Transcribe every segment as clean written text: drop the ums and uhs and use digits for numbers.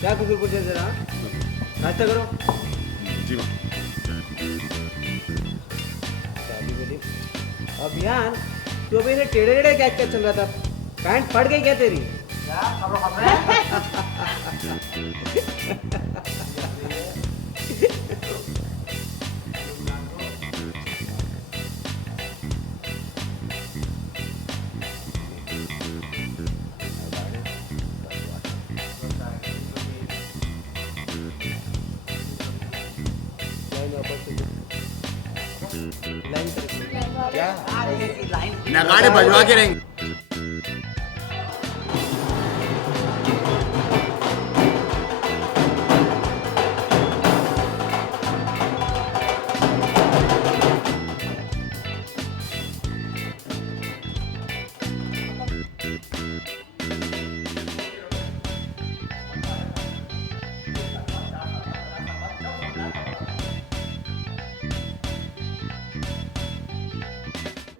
क्या कुकुर पूछे जरा नाश्ता करो जी अभियान तू अभी इन्हें टेढ़े टेढ़े क्या क्या चल रहा था पैंट फट गई क्या तेरी नगाड़े बजवा के रहेंगे।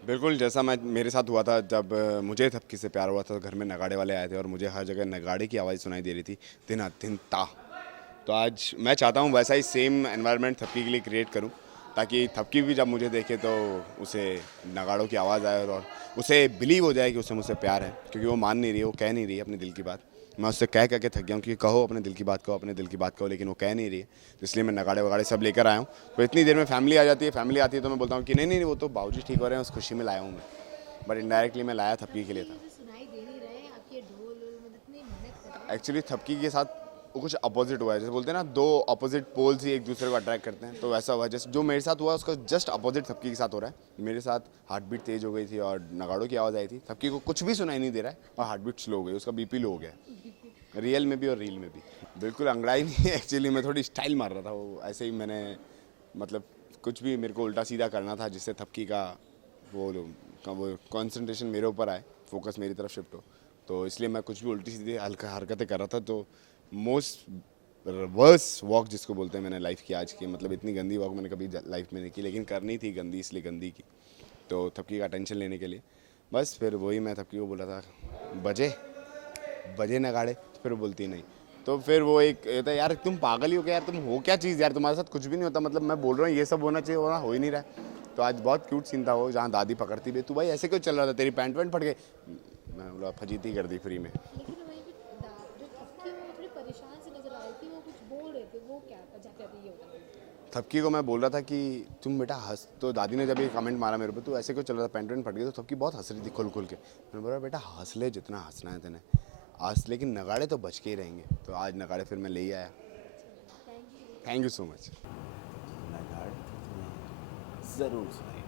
बिल्कुल जैसा मेरे साथ हुआ था जब मुझे थपकी से प्यार हुआ था तो घर में नगाड़े वाले आए थे और मुझे हर जगह नगाड़े की आवाज़ सुनाई दे रही थी दिन दिन ता। तो आज मैं चाहता हूँ वैसा ही सेम एनवायरनमेंट थपकी के लिए क्रिएट करूँ ताकि थपकी भी जब मुझे देखे तो उसे नगाड़ों की आवाज़ आए और उसे बिलीव हो जाए कि उसे मुझसे प्यार है, क्योंकि वो मान नहीं रही है, वो कह नहीं रही है अपने दिल की बात। मैं उससे कह के थक गया हूँ कि कहो अपने दिल की बात कहो, अपने दिल की बात कहो, लेकिन वो कह नहीं रही है। तो इसलिए मैं नगाड़े वगाड़े सब लेकर आया हूँ। तो इतनी देर में फैमिली आ जाती है, फैमिली आती है तो मैं बोलता हूँ कि नहीं नहीं वो तो बाबूजी ठीक हो रहे हैं, उस खुशी में लाया हूँ मैं, बट इनडायरेक्टली मैं लाया थपकी के लिए था। एक्चुअली थपकी के साथ वो कुछ अपोजिट हुआ है, जैसे बोलते हैं ना दो अपोजिट पोल्स ही एक दूसरे को अट्रैक्ट करते हैं, तो वैसा हुआ जैसे जो मेरे साथ हुआ उसका जस्ट अपोजिट थपकी के साथ हो रहा है। मेरे साथ हार्ट बीट तेज़ हो गई थी और नगाड़ों की आवाज़ आई थी, थपकी को कुछ भी सुनाई नहीं दे रहा है और हार्ट बीट स्लो हो गई, उसका बीपी लो हो गया, रियल में भी और रील में भी। बिल्कुल अंगड़ाई नहीं, एक्चुअली मैं थोड़ी स्टाइल मार रहा था, वो ऐसे ही मैंने मतलब कुछ भी मेरे को उल्टा सीधा करना था जिससे थपकी का वो कॉन्सेंट्रेशन मेरे ऊपर आए, फोकस मेरी तरफ शिफ्ट हो, तो इसलिए मैं कुछ भी उल्टी सीधी हल्का हरकतें कर रहा था। तो मोस्ट वर्स वॉक जिसको बोलते हैं मैंने लाइफ की आज की, मतलब इतनी गंदी वॉक मैंने कभी लाइफ में नहीं की, लेकिन करनी थी गंदी, इसलिए गंदी की, तो थपकी का टेंशन लेने के लिए बस। फिर वही मैं थपकी को बोला था बजे बजे नगाड़े, तो फिर बोलती नहीं, तो फिर वो एक कहता है यार तुम पागल ही हो क्या यार, तुम हो क्या चीज़ यार, तुम्हारे साथ कुछ भी नहीं होता, मतलब मैं बोल रहा हूँ ये सब होना चाहिए, होना हो ही नहीं रहा है। तो आज बहुत क्यूट सीन था वो, जहाँ दादी पकड़ती भी, तू भाई ऐसे क्यों चल रहा था, तेरी पैंट वैंट फट गई, मैं बोला फजीती कर दी फ्री में। बोल रहे थे वो क्या था जाते जाते ये होता है? थपकी को मैं बोल रहा था कि तुम बेटा हंस, तो दादी ने जब ये कमेंट मारा मेरे पे, तो ऐसे क्यों चल रहा था, पैंट वैंट फट गई, तो थपकी बहुत हंस रही थी खुल खुल के। मैंने बोला बेटा हंस ले जितना हंसना है तेने आज, लेकिन नगाड़े तो बच के ही रहेंगे, तो आज नगाड़े फिर मैं ले ही आया। Thank you. Thank you so much. नगाड़े तो तुम्हें ज़रूर सुनाई